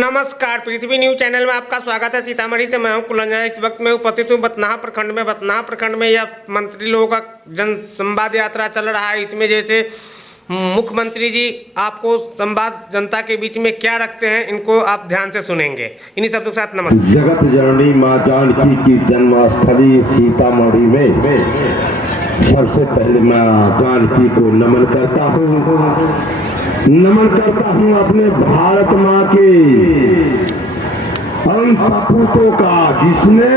नमस्कार, पृथ्वी news channel में आपका स्वागत है। सीतामढ़ी से मैं हूं कुलंजा। इस वक्त मैं उपस्थित हूं बथनाहा प्रखंड में यह मंत्री लोगों का जन संवाद यात्रा चल रहा है। इसमें जैसे मुख्यमंत्री जी आपको संवाद जनता के बीच में क्या रखते हैं, इनको आप ध्यान से सुनेंगे। इन्हीं शब्दों के साथ नमस्कार। जगत जननी माँ जानकी की जन्मस्थली सीतामढ़ी में सबसे पहले माँ जानकी को नमन करता हूँ अपने भारत माँ के उन सपूतों का जिसने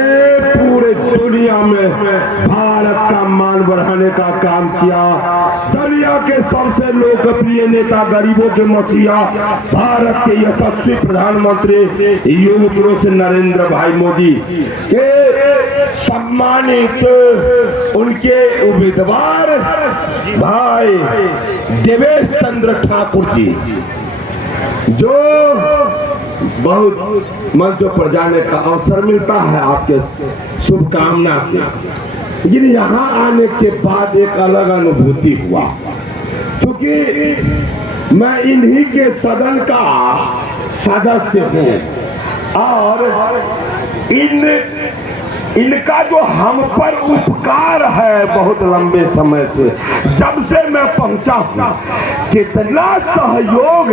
पूरे दुनिया में भारत का मान बढ़ाने का काम किया। दुनिया के सबसे लोकप्रिय नेता, गरीबों के मसीहा, भारत के यशस्वी प्रधानमंत्री युग पुरुष नरेंद्र भाई मोदी के सम्मानित उनके उम्मीदवार भाई देवेश चंद्र ठाकुर जी, जो बहुत मंचों पर जाने का अवसर मिलता है आपके शुभकामना से, लेकिन यहाँ आने के बाद एक अलग अनुभूति हुआ, क्योंकि मैं इन्हीं के सदन का सदस्य हूँ और इनका जो हम पर उपकार है बहुत लंबे समय से, जब से मैं पहुंचा हूं, कितना सहयोग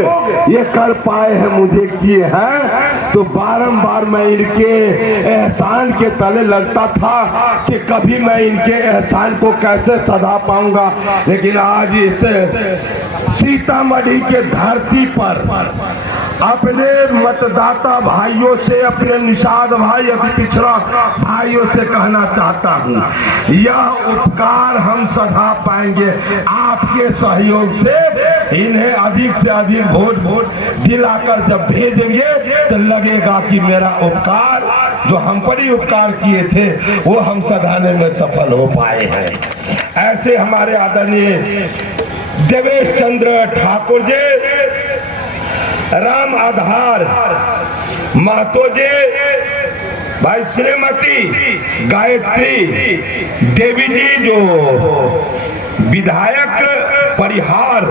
ये कर पाए हैं मुझे किए हैं, तो बारंबार मैं इनके एहसान के तले लगता था कि कभी मैं इनके एहसान को कैसे सधा पाऊंगा। लेकिन आज इस सीतामढ़ी के धरती पर अपने मतदाता भाइयों से, अपने निषाद भाई, अति पिछड़ा भाइयों से कहना चाहता हूँ, यह उपकार हम सधा पाएंगे आपके सहयोग से। इन्हें अधिक से अधिक वोट दिलाकर जब भेजेंगे तो लगेगा कि मेरा उपकार, जो हम पर ही उपकार किए थे, वो हम सधाने में सफल हो पाए हैं। ऐसे हमारे आदरणीय देवेश चंद्र ठाकुर जी, राम आधार महतो जी, भाई श्रीमती गायत्री देवी जी जो विधायक परिहार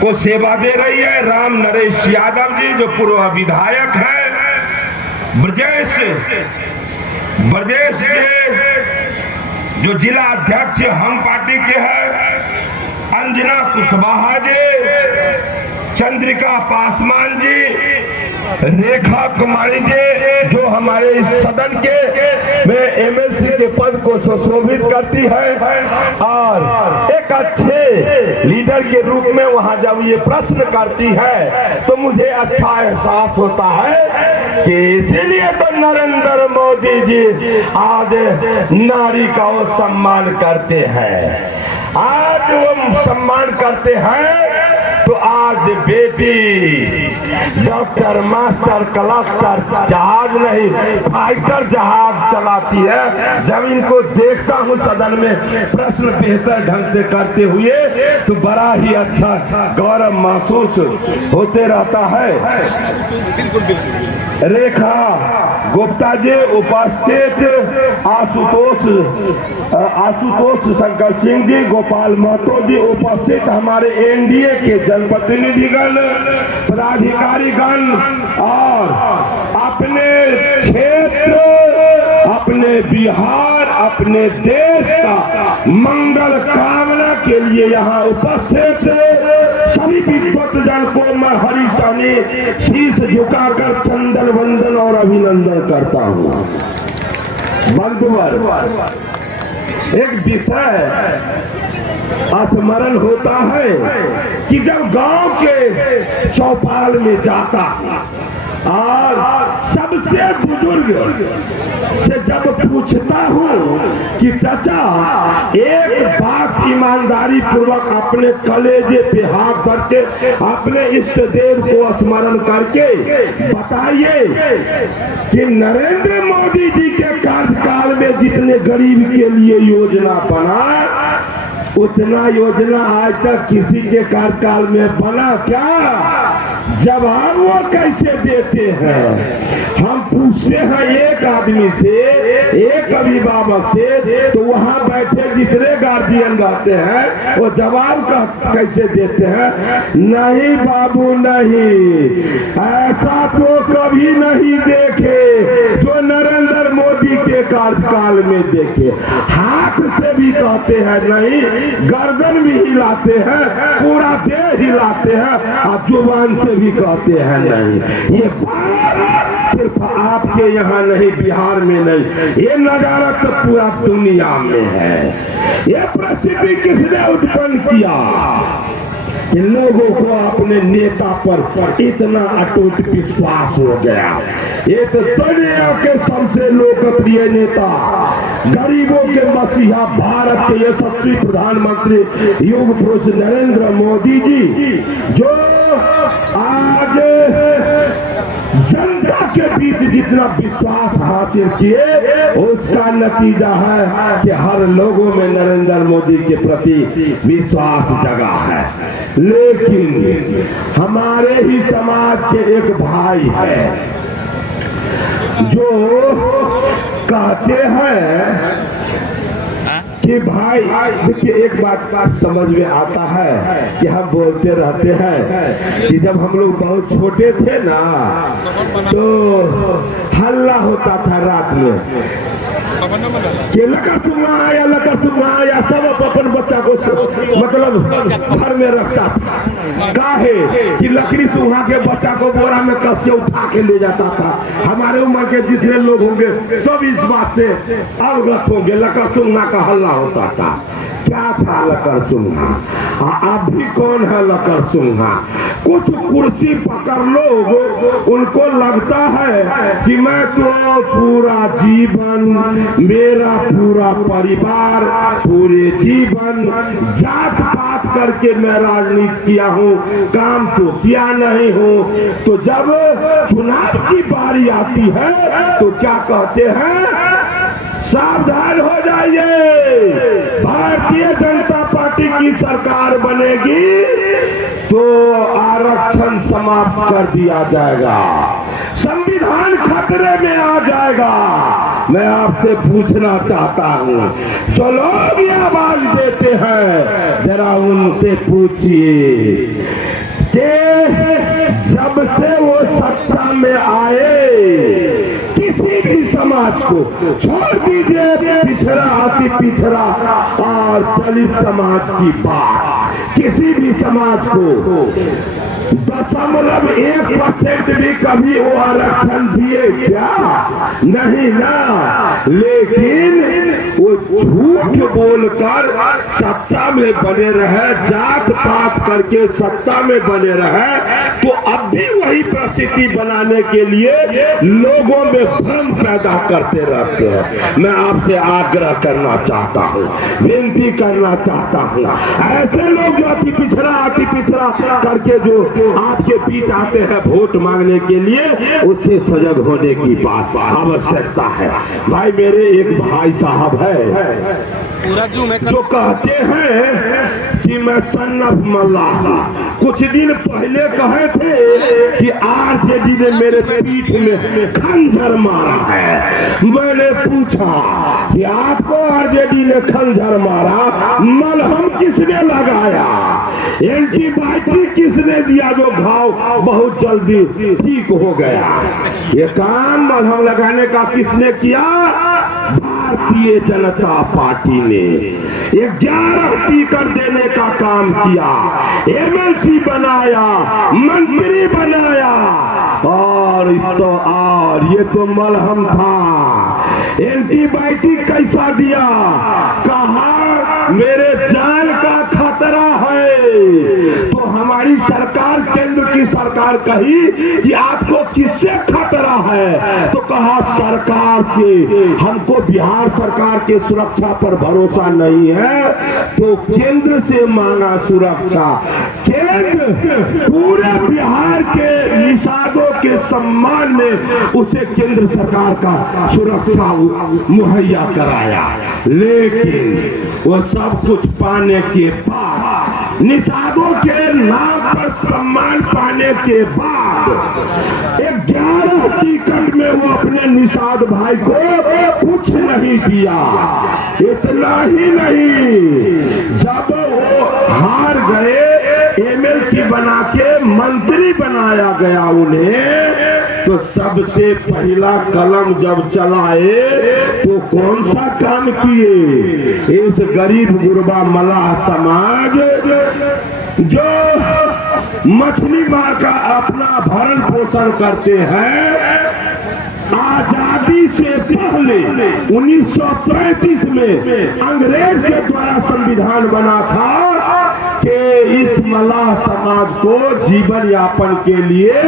को सेवा दे रही है, राम नरेश यादव जी जो पूर्व विधायक है, ब्रजेश जी जो जिला अध्यक्ष हम पार्टी के हैं, अंजना कुशवाहा जी, चंद्रिका पासवान जी, रेखा कुमारी जी जो हमारे इस सदन के में एमएलसी के पद को सुशोभित करती है और एक अच्छे लीडर के रूप में वहां जब ये प्रश्न करती है तो मुझे अच्छा एहसास होता है कि इसीलिए तो नरेंद्र मोदी जी आज नारी का वो सम्मान करते हैं। आज वो सम्मान करते हैं तो आज बेटी डॉक्टर, मास्टर, कलेक्टर, जहाज नहीं फाइटर जहाज चलाती है। जब इनको देखता हूँ सदन में प्रश्न बेहतर ढंग से करते हुए तो बड़ा ही अच्छा गौरव महसूस होते रहता है। रेखा गुप्ता जी उपस्थित, आशुतोष शंकर सिंह जी, गोपाल महतो जी उपस्थित, हमारे एनडीए के जनप्रतिनिधिगण, पदाधिकारीगण और अपने क्षेत्र, अपने बिहार, अपने देश का मंगल कामना के लिए यहाँ उपस्थित सभी विद्वतजन को मैं हरी सानी शीश झुकाकर चंदन वंदन और अभिनंदन करता हूँ। बंधुवर, एक विषय स्मरण होता है कि जब गांव के चौपाल में जाता और सबसे बुजुर्ग से जब पूछता हूँ कि चाचा एक बात ईमानदारी पूर्वक अपने कलेजे पे हाथ करके अपने इष्ट देव को स्मरण करके बताइए कि नरेंद्र मोदी जी के कार्यकाल में जितने गरीब के लिए योजना बना उतना योजना आज तक किसी के कार्यकाल में बना क्या? जवाब वो कैसे देते हैं? हम पूछते हैं एक आदमी से, एक अभिभावक से, तो वहां बैठे जितने गार्जियन रहते हैं वो जवाब का कैसे देते हैं? नहीं बाबू नहीं, ऐसा तो कभी नहीं देखे जो नरेंद्र मोदी के कार्यकाल में देखे। हाथ से भी कहते हैं नहीं, गर्दन भी हिलाते हैं, पूरा देह हिलाते हैं, और जुबान से भी कहते हैं नहीं। ये बात सिर्फ आपके यहाँ नहीं, बिहार में नहीं, ये नजारा तो पूरा दुनिया में है। ये परिस्थिति किसने उत्पन्न किया? इन लोगों को अपने नेता पर इतना अटूट विश्वास हो गया। ये तो दुनिया के सबसे लोकप्रिय नेता, गरीबों के मसीहा, भारत के यशस्वी प्रधानमंत्री युग पुरुष नरेंद्र मोदी जी, जो आज जनता के बीच जितना विश्वास हासिल किए, उसका नतीजा है कि हर लोगों में नरेंद्र मोदी के प्रति विश्वास जगा है। लेकिन हमारे ही समाज के एक भाई है जो कहते हैं कि भाई, देखिए एक बात समझ में आता है कि हम बोलते रहते हैं कि जब हम लोग बहुत छोटे थे ना तो हल्ला होता था रात में कि लका सुना आया, सब अपन बच्चा को मतलब घर में रखता था। काहे कि लकड़ी सुहा के बच्चा को बोरा में कस के उठा के ले जाता था। हमारे उम्र के जितने लोग होंगे सब इस बात से अवगत होंगे। लकड़ सुना का हल्ला होता था। क्या था लकड़ सुहा? अब भी कौन है लकड़ सुहा? कुछ कुर्सी पकड़ लोग, उनको लगता है कि मैं तो पूरा जीवन, मेरा पूरा परिवार, पूरे जीवन जात पात करके मैं राजनीति किया हूँ, काम तो किया नहीं हूँ। तो जब चुनाव की बारी आती है तो क्या कहते हैं? सावधान हो जाइए, भारतीय जनता पार्टी की सरकार बनेगी तो आरक्षण समाप्त कर दिया जाएगा, संविधान खतरे में आ जाएगा। मैं आपसे पूछना चाहता हूँ, जो लोग ये आवाज देते हैं जरा उनसे पूछिए कि जब से वो सत्ता में आए किसी भी समाज को, छोड़ दीजिए पिछड़ा अति पिछड़ा और दलित समाज की बात, किसी भी समाज को 0.1% भी कभी वो आरक्षण दिए क्या? नहीं ना। लेकिन वो झूठ बोलकर सत्ता में बने रहे, जात पात करके सत्ता में बने रहे, तो अब भी वही परिस्थिति बनाने के लिए लोगों में भ्रम पैदा करते रहते हैं। मैं आपसे आग्रह करना चाहता हूँ, विनती करना चाहता हूँ, ऐसे लोग जो अति पिछड़ा करके जो आपके बीच आते हैं वोट मांगने के लिए, उससे सजग होने की बात आवश्यकता है। भाई मेरे एक भाई साहब है जो कहते हैं कि मैं सन्नफ मल्लाह, कुछ दिन पहले कहे थे कि आरजेडी ने मेरे पीठ में खंजर मारा है। मैंने पूछा कि आपको आरजेडी ने खंजर मारा, मलहम किसने लगाया, एंटीबायोटिक किसने दिया जो घाव बहुत जल्दी ठीक हो गया? ये काम मलहम लगाने का किसने किया? भारतीय जनता पार्टी ने 11 टिकट देने का काम किया, एमएलसी बनाया, मंत्री बनाया, और ये तो मलहम था। एंटीबायोटिक कैसा दिया? कहा मेरे जान का खतरा है। तो हमारी सरकार, केंद्र की सरकार कही कि आपको किससे खतरा है? तो कहा सरकार से। हमको बिहार सरकार के सुरक्षा पर भरोसा नहीं है तो केंद्र से मांगा सुरक्षा। केंद्र पूरे बिहार के निषादों के के सम्मान में उसे केंद्र सरकार का सुरक्षा मुहैया कराया। लेकिन वो सब कुछ पाने के बाद, निषादों के नाम पर सम्मान पाने के बाद 11 टिकट में वो अपने निषाद भाई को कुछ नहीं दिया। इतना ही नहीं, जब वो हार गए, एमएलसी बना के मंत्री बनाया गया उन्हें, तो सबसे पहला कलम जब चलाए तो कौन सा काम किए? इस गरीब गुरबा मलाह समाज जो मछली मार का अपना भरण पोषण करते हैं, आजादी से पहले 1935 में अंग्रेज के द्वारा संविधान बना था कि इस मलाह समाज को जीवन यापन के लिए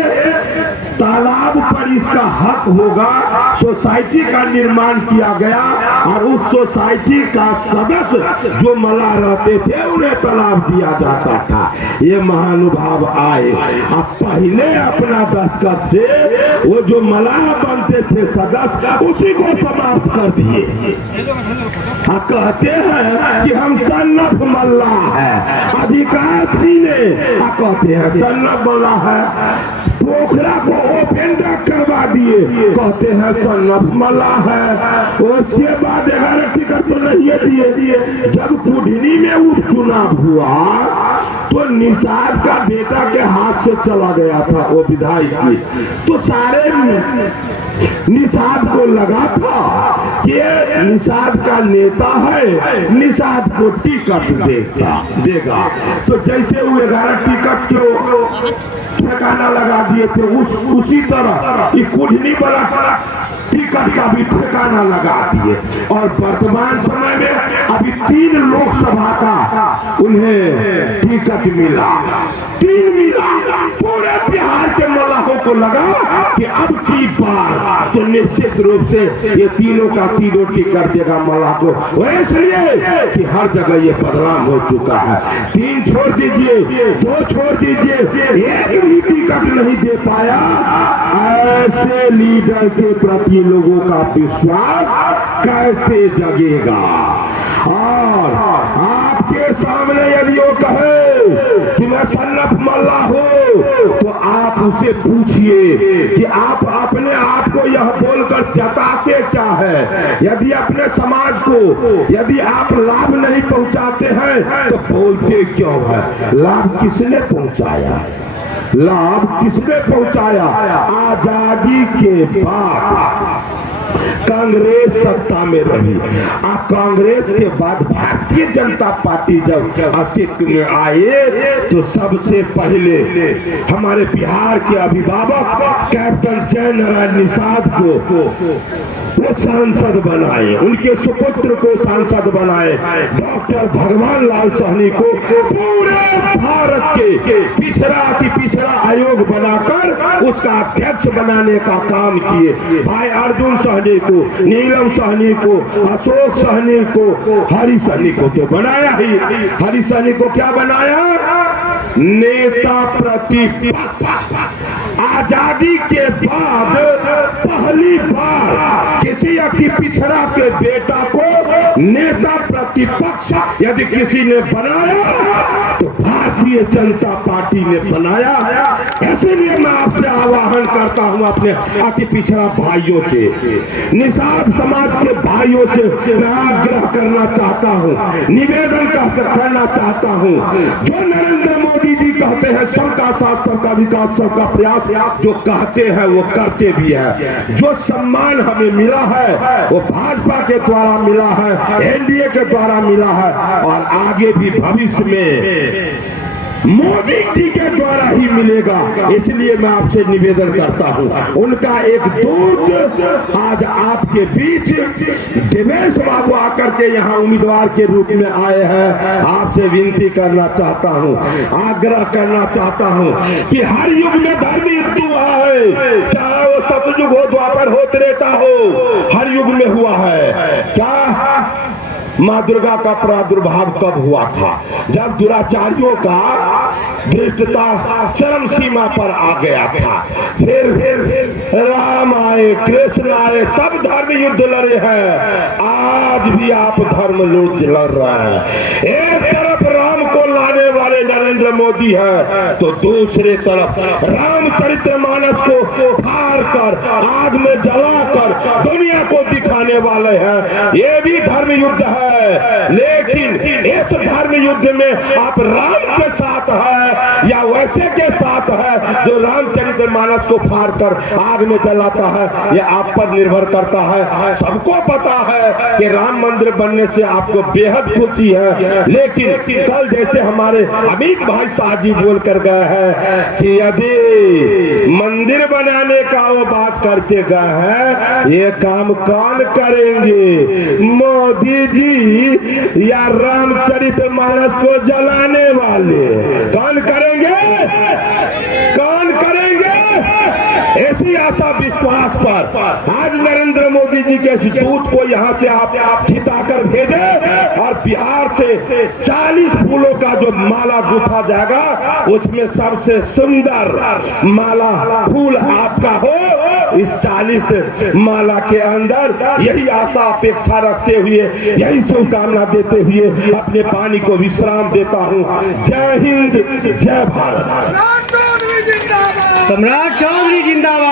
तालाब पर इसका हक होगा। सोसाइटी का निर्माण किया गया और उस सोसाइटी का सदस्य जो मलाह रहते थे उन्हें तालाब दिया जाता था। ये महानुभाव आए, अब पहले अपना दस्तखत से वो जो मलाह बनते थे सदस्य, उसी को समाप्त कर दिए। कहते हैं कि हम सन्नफ मल्लाह है, अधिकार छीने, कहते हैं सन्नफ मल्लाह है। पोखरा को ओपन करवा दिए, कहते हैं सन्नफ मल्लाह है। उसके बाद 11 टिकट तो नहीं दिए। जब कुढ़नी में उपचुनाव हुआ तो निषाद का बेटा के हाथ से चला गया था वो विधायक, तो सारे निषाद को लगा था कि निषाद का नेता है, निषाद को टिकट देगा। तो जैसे वो 11 टिकट को ठिकाना लगा दिए थे, उसी तरह ये कुढ़नी वाला टिकट का भी ठिकाना लगा दिए। और वर्तमान समय में अभी 3 लोकसभा का उन्हें टिकट मिला, 3 मिला। पूरे बिहार के मलाहों को लगा कि अब की बार तो निश्चित रूप से ये तीनों का तीनों टिकट देगा मलाह को। इसलिए कि हर जगह ये बदलाव हो चुका है। 3 छोड़ दीजिए, 2 छोड़ दीजिए, एक भी टिकट नहीं दे पाया। ऐसे लीडर के प्रति लोगों का विश्वास कैसे जगेगा? और आपके सामने यदि वो कहे कि मैं सन्नफ मल्लाह हूं, तो आप उसे पूछिए कि आप अपने आप को यह बोलकर जताते क्या है। यदि अपने समाज को यदि आप लाभ नहीं पहुंचाते हैं तो बोलते क्यों है? लाभ किसने पहुंचाया? लाभ किसने पहुंचाया? आजादी के बाद कांग्रेस सत्ता में रही। कांग्रेस के बाद भारतीय जनता पार्टी जब अस्तित्व में आए तो सबसे पहले हमारे बिहार के अभिभावक कैप्टन जयनारायण निषाद को वो सांसद बनाए, उनके सुपुत्र को सांसद बनाए। डॉक्टर भगवान लाल सहनी को पूरे भारत के पिछड़ा आयोग बनाकर उसका अध्यक्ष बनाने का काम किए। भाई अर्जुन सहनी को, नीलम सहनी को, अशोक सहनी को, हरि सहनी को तो बनाया ही। हरि सहनी को क्या बनाया? नेता प्रतिपक्ष। आजादी के बाद पहली बार किसी अति पिछड़ा के बेटा को नेता प्रतिपक्ष यदि किसी ने बनाया तो भारतीय जनता पार्टी ने बनाया। इसलिए मैं आपसे आह्वान करता हूं अपने अति पिछड़ा भाइयों से, निषाद समाज के भाइयों से मैं आग्रह करना चाहता हूं, निवेदन करना चाहता हूं। जो नरेंद्र मोदी जी कहते हैं सबका साथ, सबका विकास, सबका प्रयास, जो कहते हैं वो करते भी है। जो सम्मान हमें मिला है वो भाजपा के द्वारा मिला है, एनडीए के द्वारा मिला है और आगे भी भविष्य में मोदी जी के द्वारा ही मिलेगा। इसलिए मैं आपसे निवेदन करता हूं, उनका एक दूत आज आपके बीच देवेश बाबू आकर के यहाँ उम्मीदवार के रूप में आए हैं। आपसे विनती करना चाहता हूं, आग्रह करना चाहता हूं कि हर युग में धर्म हिंदू है, चाहे वो सतयुग हो, द्वापर हो, त्रेता हो, हर युग में हुआ है। क्या माँ दुर्गा का प्रादुर्भाव कब हुआ था? जब दुराचारियों का धृष्टता चरम सीमा पर आ गया था। फिर राम आए, कृष्ण आए, सब धर्म युद्ध लड़े हैं। आज भी आप धर्म युद्ध लड़ रहे हैं। एक तरफ राम को लाने वाले नरेंद्र मोदी है, तो दूसरे तरफ रामचरितमानस को फाड़ कर आग में जलाकर दुनिया को दिखाने वाले हैं। ये भी धर्म युद्ध है, लेकिन इस धर्म युद्ध में आप राम के साथ है या वैसे के साथ है जो रामचरितमानस को फाड़ कर आग में जलाता है, यह आप पर निर्भर करता है। सबको पता है कि राम मंदिर बनने से आपको बेहद खुशी है, लेकिन कल जैसे हमारे अमित भाई साहब जी बोल कर गए हैं कि यदि मंदिर बनाने का वो बात करके गए हैं, ये काम कौन करेंगे, मोदी जी या रामचरितमानस को जलाने वाले? कौन करेंगे, कौन करेंगे? ऐसी आशा विश्वास पर आज नरेंद्र मोदी जी के दूत को यहाँ से आप छिताकर भेजे और बिहार से 40 फूलों का जो माला गुथा जाएगा उसमें सबसे सुंदर माला फूल आपका हो। इस 40 माला के अंदर यही आशा अपेक्षा रखते हुए, यही शुभकामना देते हुए अपने पानी को विश्राम देता हूँ। जय हिंद, जय भारत। सम्राट चौधरी जिंदाबाद।